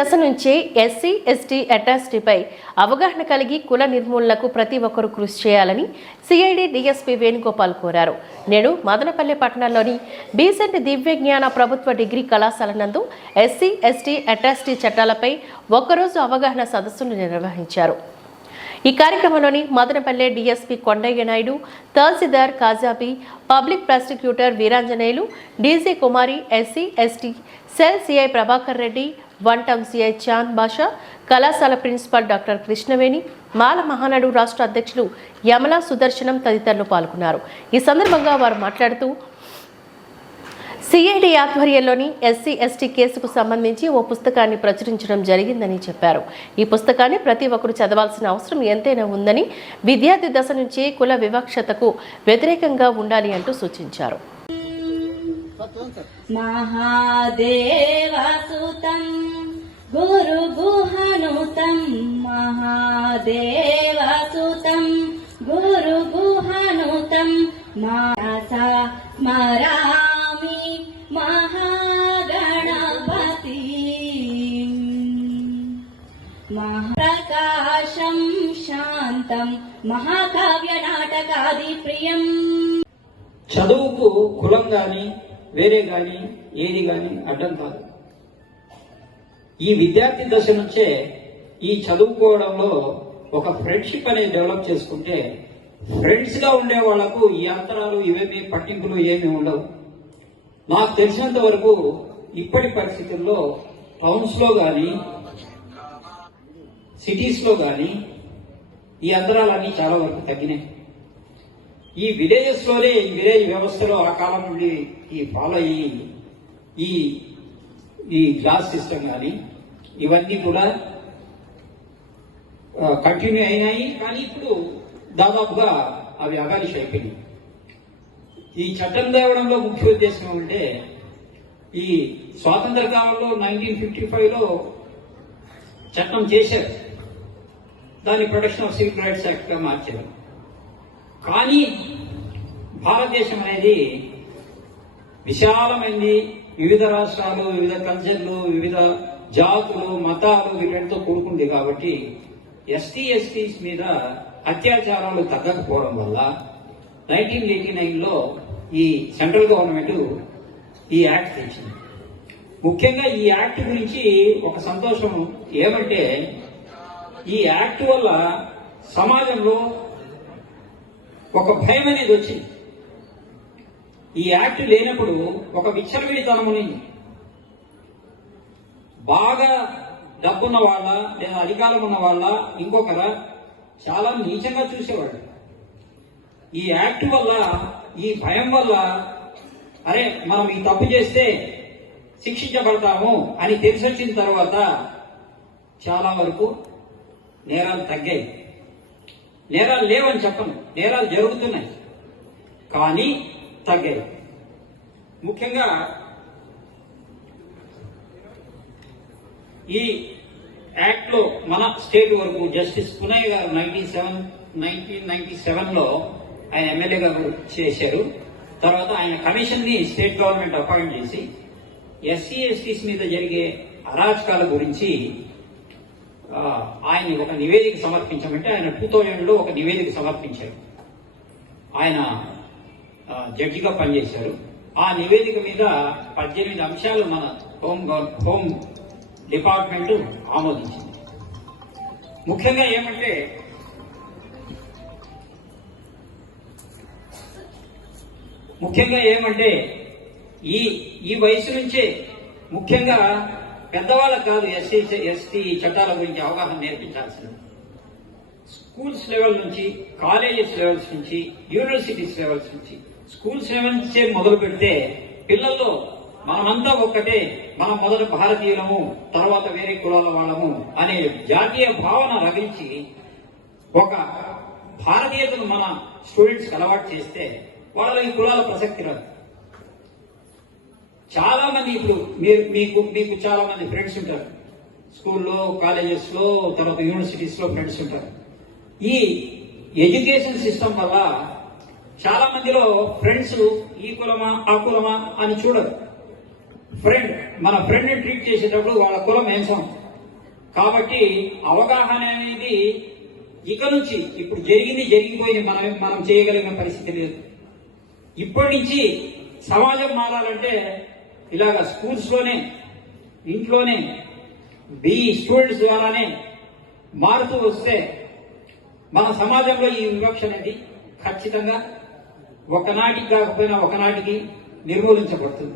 దశ నుంచే SC ST అటాసిటీపై అవగాహన కలిగి కుల నిర్మూలనకు ప్రతి ఒక్కరూ కృషి చేయాలని సిఐడి డిఎస్పీ వేణుగోపాల్ కోరారు. నేడు మదనపల్లి పట్టణంలోని బీసెంట్ దివ్యజ్ఞాన ప్రభుత్వ డిగ్రీ కళాశాల నందు ఎస్సీ ఎస్టీ అటాసిటీ చట్టాలపై ఒక్కరోజు అవగాహన సదస్సును నిర్వహించారు. ఈ కార్యక్రమంలోని మదనపల్లె డీఎస్పీ కొండయ్య నాయుడు తహసీల్దార్ Kajabi public prosecutor Veeranjaneyulu DC Kumari SC ST cell CI Prabhakar Reddy one town CI Chand Basha కళాశాల ప్రిన్సిపాల్ డాక్టర్ కృష్ణవేణి మాల మహానాడు రాష్ట్ర అధ్యక్షులు యమలా సుదర్శనం తదితరులు పాల్గొన్నారు. ఈ సందర్భంగా వారు మాట్లాడుతూ సిఐడి ఆధ్వర్యంలోని ఎస్సీ ఎస్టీ కేసుకు సంబంధించి ఓ పుస్తకాన్ని ప్రచురించడం జరిగిందని చెప్పారు. ఈ పుస్తకాన్ని ప్రతి ఒక్కరూ చదవాల్సిన అవసరం ఎంతైనా ఉందని విద్యార్థి దశ నుంచి కుల వివక్షతకు వ్యతిరేకంగా ఉండాలి అంటూ సూచించారు. మహాదేవసుతం గురు గుహనుతం మహాదేవసుతం గురు గుహనుతం మాస స్మరామి మహాగణపతి. మహాకాశం శాంతం మహాకావ్య నాటకాది ప్రియం. చదువుకు కులం గాని వేరే కానీ ఏది కానీ అడ్డం కాదు. ఈ విద్యార్థి దశ నుంచే ఈ చదువుకోవడంలో ఒక ఫ్రెండ్షిప్ అనేది డెవలప్ చేసుకుంటే ఫ్రెండ్స్గా ఉండే వాళ్ళకు ఈ అంతరాలు ఇవేమి పట్టింపులు ఏమి ఉండవు. నాకు తెలిసినంత వరకు ఇప్పటి పరిస్థితుల్లో టౌన్స్లో కానీ సిటీస్లో కానీ ఈ అంతరాలన్నీ చాలా వరకు తగ్గినాయి. ఈ విలేజెస్లోనే ఈ విలేజ్ వ్యవస్థలో ఆ కాలం నుండి ఈ ఫాలో అయ్యి ఈ ఈ గ్లాస్ సిస్టమ్ కానీ ఇవన్నీ కూడా కంటిన్యూ అయినాయి. కానీ ఇప్పుడు దాదాపుగా అవి అగాలిష్ అయిపోయినాయి. ఈ చట్టం తేవడంలో ముఖ్య ఉద్దేశం ఏమంటే ఈ స్వాతంత్ర కాలంలో నైన్టీన్ ఫిఫ్టీ ఫైవ్లో చట్టం చేశారు. దాన్ని ప్రొటెక్షన్ ఆఫ్ సివిల్ రైట్స్ యాక్ట్గా మార్చారు. కానీ భారతదేశం అనేది విశాలమైంది. వివిధ రాష్ట్రాలు వివిధ కల్చర్లు వివిధ జాతులు మతాలు వీటితో కూడుకుంది కాబట్టి ఎస్టీ ఎస్టీస్ మీద అత్యాచారాలు తగ్గకపోవడం వల్ల నైన్టీన్ ఎయిటీ నైన్లో ఈ సెంట్రల్ గవర్నమెంట్ ఈ యాక్ట్ తెచ్చింది. ముఖ్యంగా ఈ యాక్ట్ గురించి ఒక సంతోషం ఏమంటే ఈ యాక్ట్ వల్ల సమాజంలో ఒక భయం అనేది వచ్చింది. ఈ యాక్ట్ లేనప్పుడు ఒక విచ్చలవిడితనం ఉన్నింది. బాగా డబ్బున్న వాళ్ళ లేదా అధికారం ఉన్న వాళ్ళ ఇంకొకర చాలా నీచంగా చూసేవాళ్ళు. ఈ యాక్ట్ వల్ల ఈ భయం వల్ల అరే మనం ఈ తప్పు చేస్తే శిక్షించబడతాము అని తెలిసొచ్చిన తర్వాత చాలా వరకు నేరాలు తగ్గాయి. నేరాలు లేవని చెప్పను. నేరాలు జరుగుతున్నాయి. కానీ తగ్గాయి ముఖ్యంగా ఈ యాక్ట్లో మన స్టేట్ వరకు జస్టిస్ పునయ్ గారు నైన్టీన్ సెవెన్ నైన్టీన్ నైన్టీ సెవెన్లో ఆయన ఎమ్మెల్యేగా చేశారు. తర్వాత ఆయన కమిషన్ని స్టేట్ గవర్నమెంట్ అపాయింట్ చేసి ఎస్సీ ఎస్టీస్ మీద జరిగే అరాచకాల గురించి ఆయన ఒక నివేదిక సమర్పించమంటే ఆయన టూ థౌజండ్లో ఒక నివేదిక సమర్పించారు. ఆయన జడ్జిగా పనిచేశారు. ఆ నివేదిక మీద పద్దెనిమిది అంశాలు మన హోమ్ హోమ్ డిపార్ట్మెంట్ ఆమోదించింది. ముఖ్యంగా ఏమంటే ముఖ్యంగా ఏమంటే ఈ ఈ వయసు నుంచే ముఖ్యంగా పెద్దవాళ్ళకు కాదు ఎస్సీ ఎస్టీ చట్టాల గురించి అవగాహన నేర్పించాల్సింది. స్కూల్స్ లెవెల్ నుంచి కాలేజెస్ లెవెల్స్ నుంచి యూనివర్సిటీస్ లెవెల్స్ నుంచి. స్కూల్స్ లెవెల్ నుంచే మొదలు పెడితే పిల్లల్లో మనమంతా ఒక్కటే మనం మొదట భారతీయులము తర్వాత వేరే కులాల వాళ్ళము అనే జాతీయ భావన రగిల్చి ఒక భారతీయతను మన స్టూడెంట్స్కి అలవాటు చేస్తే వాళ్ళలో ఈ కులాల ప్రసక్తి రాదు. చాలా మంది ఇప్పుడు మీరు మీకు మీకు చాలా మంది ఫ్రెండ్స్ ఉంటారు. స్కూల్లో కాలేజెస్లో తర్వాత యూనివర్సిటీస్లో ఫ్రెండ్స్ ఉంటారు. ఈ ఎడ్యుకేషన్ సిస్టమ్ వల్ల చాలా మందిలో ఫ్రెండ్స్ ఈ కులమా ఆ కులమా అని చూడరు. ఫ్రెండ్ మన ఫ్రెండ్ని ట్రీట్ చేసేటప్పుడు వాళ్ళ కులం ఏంసం కాబట్టి అవగాహన అనేది ఇక నుంచి ఇప్పుడు జరిగింది జరిగిపోయింది మనం మనం చేయగలిగిన పరిస్థితి లేదు. ఇప్పటి నుంచి సమాజం మారాలంటే ఇలాగ స్కూల్స్లోనే ఇంట్లోనే బి స్టూడెంట్స్ ద్వారానే మారుతూ వస్తే మన సమాజంలో ఈ వివక్ష అనేది ఖచ్చితంగా ఒకనాటికి కాకపోయినా ఒకనాటికి నిర్మూలించబడుతుంది.